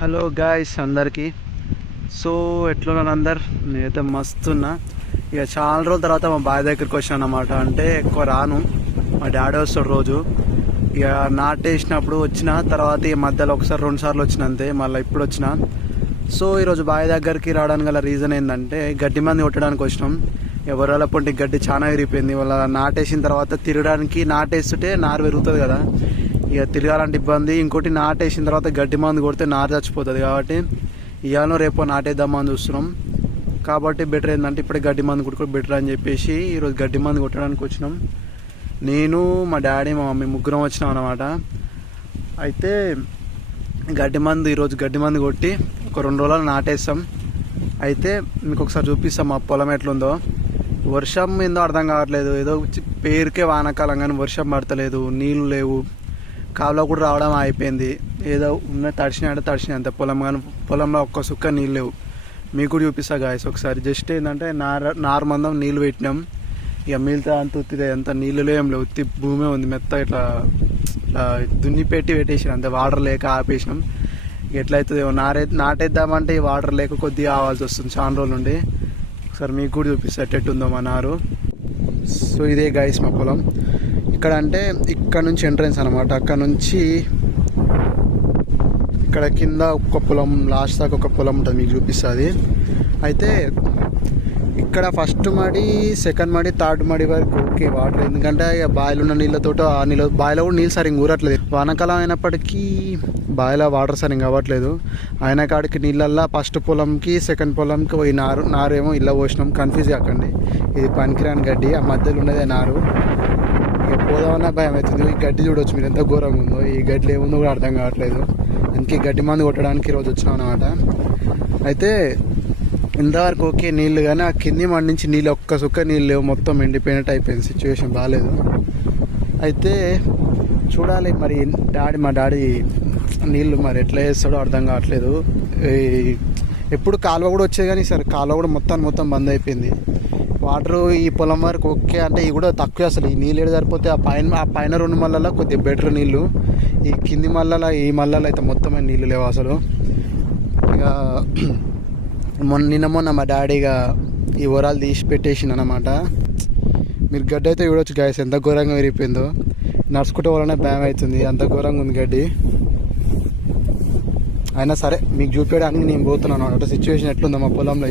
Hello guys అందరికీ. So ఎట్లున్నాను అందరు నేనైతే మస్తున్నా. ఇక చాలా రోజుల తర్వాత మా బావి దగ్గరికి వచ్చాను అనమాట అంటే ఎక్కువ రాను. మా డాడీ వస్తాడు రోజు. ఇక నాటేసినప్పుడు వచ్చిన తర్వాత ఈ మధ్యలో ఒకసారి రెండు సార్లు వచ్చిన అంతే. మళ్ళీ ఇప్పుడు వచ్చిన. సో ఈరోజు బావి దగ్గరికి రావడానికి గల రీజన్ ఏంటంటే గడ్డి మంది కొట్టడానికి వచ్చినాం. ఎవరాల పొంటి గడ్డి చాలా విరిగిపోయింది. వాళ్ళ నాటేసిన తర్వాత తిరగడానికి నాటేస్తుంటే నారు పెరుగుతుంది కదా. ఇక తిరగాలంటే ఇబ్బంది. ఇంకోటి నాటేసిన తర్వాత గడ్డి మందు కొడితే నారు చచ్చిపోతుంది కాబట్టి ఇవాళ రేపు నాటేద్దామని చూస్తున్నాం. కాబట్టి బెటర్ ఏంటంటే ఇప్పుడే గడ్డి మందు కొట్టుకోవడం బెటర్ అని చెప్పేసి ఈరోజు గడ్డి మందు కొట్టడానికి వచ్చినాం. నేను మా డాడీ మా మమ్మీ ముగ్గురం వచ్చినాం అనమాట అయితే గడ్డి మందు ఈరోజు గడ్డి మందు కొట్టి ఒక రెండు రోజులు నాటేస్తాం. అయితే మీకు ఒకసారి చూపిస్తాం మా పొలం ఎట్లుందో. వర్షం ఏందో అర్థం కావట్లేదు. ఏదో పేరుకే వానాకాలం కానీ వర్షం పడతలేదు నీళ్ళు లేవు. కావులో కూడా రావడం అయిపోయింది ఏదో ఉన్న తడిచినాయంటే తడిచినంత పొలం కానీ పొలంలో ఒక్క సుక్క నీళ్ళు లేవు. మీకు కూడా చూపిస్తా గాయస్ ఒకసారి. జస్ట్ ఏంటంటే నార నారు మందం నీళ్ళు పెట్టినాం. ఇక మిగతా అంత ఉత్తిదే అంత నీళ్ళు ఏం లేవు. ఉత్తి భూమే ఉంది. మెత్త ఇట్లా ఇట్లా దున్ని పెట్టి పెట్టేసినాం. అంతే. వాటర్ లేక ఆపేసినాం. ఎట్లయితుంది నారే నాటేద్దామంటే ఈ వాటర్ లేక కొద్దిగా ఆవాల్సి వస్తుంది చాలా రోజులు ఉండి ఒకసారి మీకు కూడా చూపిస్తా ఎట్టెట్టుందో మా నారు. సో ఇదే గాయస్ మా పొలం. ఇక్కడ అంటే ఇక్కడ నుంచి ఎంట్రన్స్ అనమాట అక్కడ నుంచి ఇక్కడ కింద ఒక పొలం లాస్ట్ దాకా ఒక పొలం ఉంటుంది మీకు చూపిస్తుంది. అయితే ఇక్కడ ఫస్ట్ మడి సెకండ్ మడి థర్డ్ మడి వరకు ఓకే వాటర్ ఎందుకంటే ఇక బావిలో ఉన్న నీళ్ళతో ఆ నీళ్ళ బావిలో కూడా నీళ్ళు సరిగ్గా ఊరట్లేదు. వానకాలం అయినప్పటికీ బావిలో వాటర్ సరిగ్గా అవ్వట్లేదు. అయిన కాడికి నీళ్ళల్లో ఫస్ట్ పొలంకి సెకండ్ పొలంకి పోయి నారు నారు ఏమో ఇళ్ళ పోసినాం. కన్ఫ్యూజ్ కాకండి. ఇది పనికిరాని గడ్డి. ఆ మధ్యలో ఉన్నదే నారు. పోదామన్నా భయం అవుతుంది. ఈ గడ్డి చూడొచ్చు మీరు ఎంత ఘోరంగా ఉందో. ఈ గడ్డి ఏముందో కూడా అర్థం కావట్లేదు. అందుకే గడ్డి మందు కొట్టడానికి ఈరోజు వచ్చినాం అనమాట అయితే ఇంతవరకు ఓకే నీళ్ళు కానీ ఆ కింది మండించి నుంచి నీళ్ళు ఒక్క సుక్క నీళ్ళు లేవు. మొత్తం ఎండిపోయినట్టు అయిపోయింది సిచ్యువేషన్ బాగాలేదు. అయితే చూడాలి మరి డాడీ మా డాడీ నీళ్ళు మరి ఎట్లా చేస్తాడో అర్థం కావట్లేదు. ఈ- ఎప్పుడు కాలువ కూడా వచ్చేది కానీ సరే కాలువ కూడా మొత్తాన్ని మొత్తం బంద్ అయిపోయింది. వాటర్ ఈ పొలం వరకు ఓకే అంటే ఇవి కూడా తక్కువ అసలు. ఈ నీళ్ళు ఏడు సరిపోతే ఆ పైన ఆ పైన రెండు మళ్ళలో కొద్దిగా బెటర్ నీళ్ళు. ఈ కింది మళ్ళల ఈ మళ్ళల అయితే మొత్తమే నీళ్ళు లేవు అసలు. ఇక మొన్న నిన్న మొన్న మా డాడీగా ఈ వరాలు తీసి పెట్టేసిన అనమాట మీరు గడ్డి అయితే చూడొచ్చు గాయస్ ఎంత ఘోరంగా విరిగిపోయిందో. నడుచుకుంటే వలనే భయం అవుతుంది అంత ఘోరంగా ఉంది గడ్డి. అయినా సరే మీకు చూపించడానికి నేను పోతున్నాను. అన్నమాట సిచ్యువేషన్ ఎట్లుందో మా పొలంలో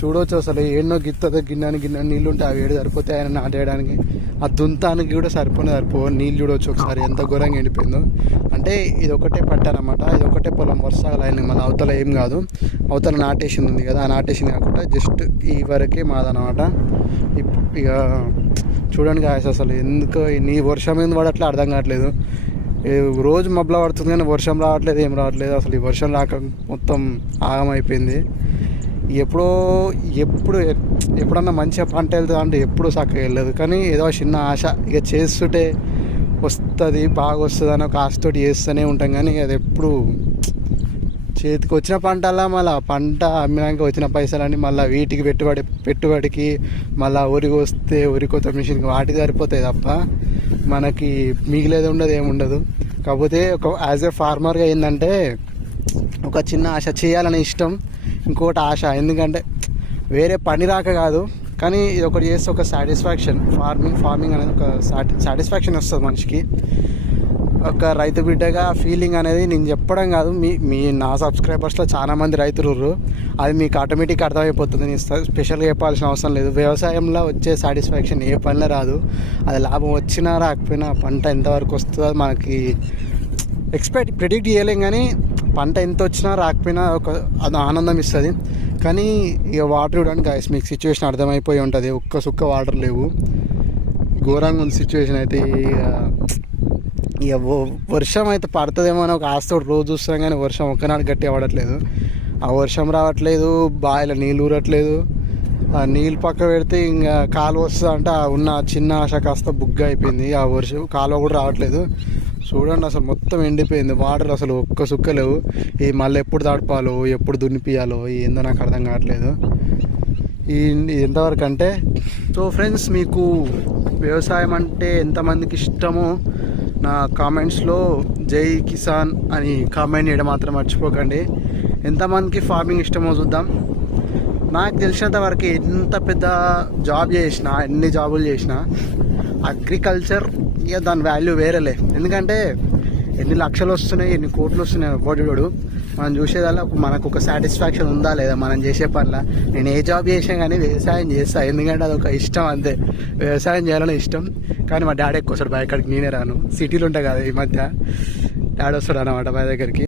చూడవచ్చు అసలు. ఎన్నో గిత్తదో గిన్నెని గిన్నె నీళ్ళు ఉంటే అవి ఏడు సరిపోతాయి ఆయన నాటేయడానికి. ఆ దుంతానికి కూడా సరిపోయిన సరిపో నీళ్ళు చూడవచ్చు ఒకసారి ఎంత ఘోరంగా ఎండిపోయిందో. అంటే ఇది ఒకటే పట్టారనమాట ఇది ఒకటే పొలం వర్షాలు అయినాయి మన అవతల ఏం కాదు. అవతల నాటేసింది ఉంది కదా ఆ నాటేసింది కాకుండా జస్ట్ ఈ వరకే మాదనమాట ఇక చూడండి గాయస్ అసలు ఎందుకు నీ వర్షం ఏంది పడట్లే అర్థం కావట్లేదు. రోజు మబ్బల పడుతుంది కానీ వర్షం రావట్లేదు ఏం రావట్లేదు. అసలు ఈ వర్షం రాక మొత్తం ఆగమైపోయింది. ఎప్పుడో ఎప్పుడు ఎప్పుడన్నా మంచిగా పంట వెళ్తుంది అంటే ఎప్పుడు చక్కగా వెళ్ళదు. కానీ ఏదో చిన్న ఆశ ఇక చేస్తుంటే వస్తుంది బాగా వస్తుంది అని ఒక ఆశతోటి చేస్తూనే ఉంటాం. కానీ అది ఎప్పుడు చేతికి వచ్చిన పంటలా మళ్ళీ పంట అమ్మినాక వచ్చిన పైసలన్నీ మళ్ళీ వీటికి పెట్టుబడి పెట్టుబడికి మళ్ళీ ఊరికి వస్తే ఊరి కొత్త మిషన్కి వాటికి సరిపోతాయి తప్ప మనకి మిగిలేది ఉండదు ఏముండదు కాకపోతే ఒక యాజ్ ఏ ఫార్మర్గా ఏంటంటే ఒక చిన్న ఆశ చేయాలనే ఇష్టం. ఇంకోటి ఆశ. ఎందుకంటే వేరే పని రాక కాదు కానీ ఇది ఒకటి చేస్తే ఒక సాటిస్ఫాక్షన్. ఫార్మింగ్ ఫార్మింగ్ అనేది ఒక సాటిస్ఫాక్షన్ వస్తుంది మనిషికి. ఒక రైతు బిడ్డగా ఫీలింగ్ అనేది నేను చెప్పడం కాదు. మీ మీ నా సబ్స్క్రైబర్స్లో చాలామంది రైతులు అది మీకు ఆటోమేటిక్ అర్థమైపోతుంది. నేను స్పెషల్గా చెప్పాల్సిన అవసరం లేదు. వ్యవసాయంలో వచ్చే సాటిస్ఫాక్షన్ ఏ పనిలో రాదు. అది లాభం వచ్చినా రాకపోయినా పంట ఎంతవరకు వస్తుందో అది మనకి ఎక్స్పెక్ట్ ప్రిడిక్ట్ చేయలేం కానీ పంట ఎంత వచ్చినా రాకపోయినా ఒక అది ఆనందం ఇస్తుంది. కానీ ఇక వాటర్ చూడడానికి గాయస్ మీకు సిచ్యువేషన్ అర్థమైపోయి ఉంటుంది. ఒక్క సుక్క వాటర్ లేవు. ఘోరంగా ఉంది సిచ్యువేషన్ అయితే. ఇక ఇక వర్షం అయితే పడుతుందేమో అని ఒక ఆస్తో రోజు చూస్తాం కానీ వర్షం ఒక్కనాడు గట్టి అవ్వట్లేదు ఆ వర్షం రావట్లేదు బాయిల నీళ్ళు ఊరట్లేదు. ఆ నీళ్ళు పక్క పెడితే ఇంకా కాలువ వస్తుంది అంటే ఆ ఉన్న చిన్న ఆశ కాస్త బుగ్గ అయిపోయింది. ఆ వర్షం కాలువ కూడా రావట్లేదు. చూడండి అసలు మొత్తం ఎండిపోయింది. వాటర్ అసలు ఒక్క సుక్క లేవు. ఈ మళ్ళీ ఎప్పుడు తడపాలో ఎప్పుడు దున్నిపియాలో ఏందో నాకు అర్థం కావట్లేదు. ఈ ఎంతవరకు అంటే సో ఫ్రెండ్స్ మీకు వ్యవసాయం అంటే ఎంతమందికి ఇష్టమో నా కామెంట్స్లో జై కిసాన్ అని కామెంట్ చేయడం మాత్రం మర్చిపోకండి. ఎంతమందికి ఫార్మింగ్ ఇష్టమో చూద్దాం. నాకు తెలిసినంత వరకు ఎంత పెద్ద జాబ్ చేసినా ఎన్ని జాబులు చేసినా అగ్రికల్చర్ ఇక దాని వాల్యూ వేరేలే. ఎందుకంటే ఎన్ని లక్షలు వస్తున్నాయి ఎన్ని కోట్లు వస్తున్నాయి ఒక్కోటి మనం చూసేదాల్లో మనకు ఒక సాటిస్ఫాక్షన్ ఉందా లేదా మనం చేసే పనిలా. నేను ఏ జాబ్ చేసినా కానీ వ్యవసాయం చేస్తా. ఎందుకంటే అది ఒక ఇష్టం అంతే. వ్యవసాయం చేయాలని ఇష్టం. కానీ మా డాడీ ఎక్కువ వస్తాడు బాయ్ ఇక్కడికి నేనే రాను. సిటీలు ఉంటాయి కదా ఈ మధ్య. డాడీ వస్తాడు అనమాట మా దగ్గరికి.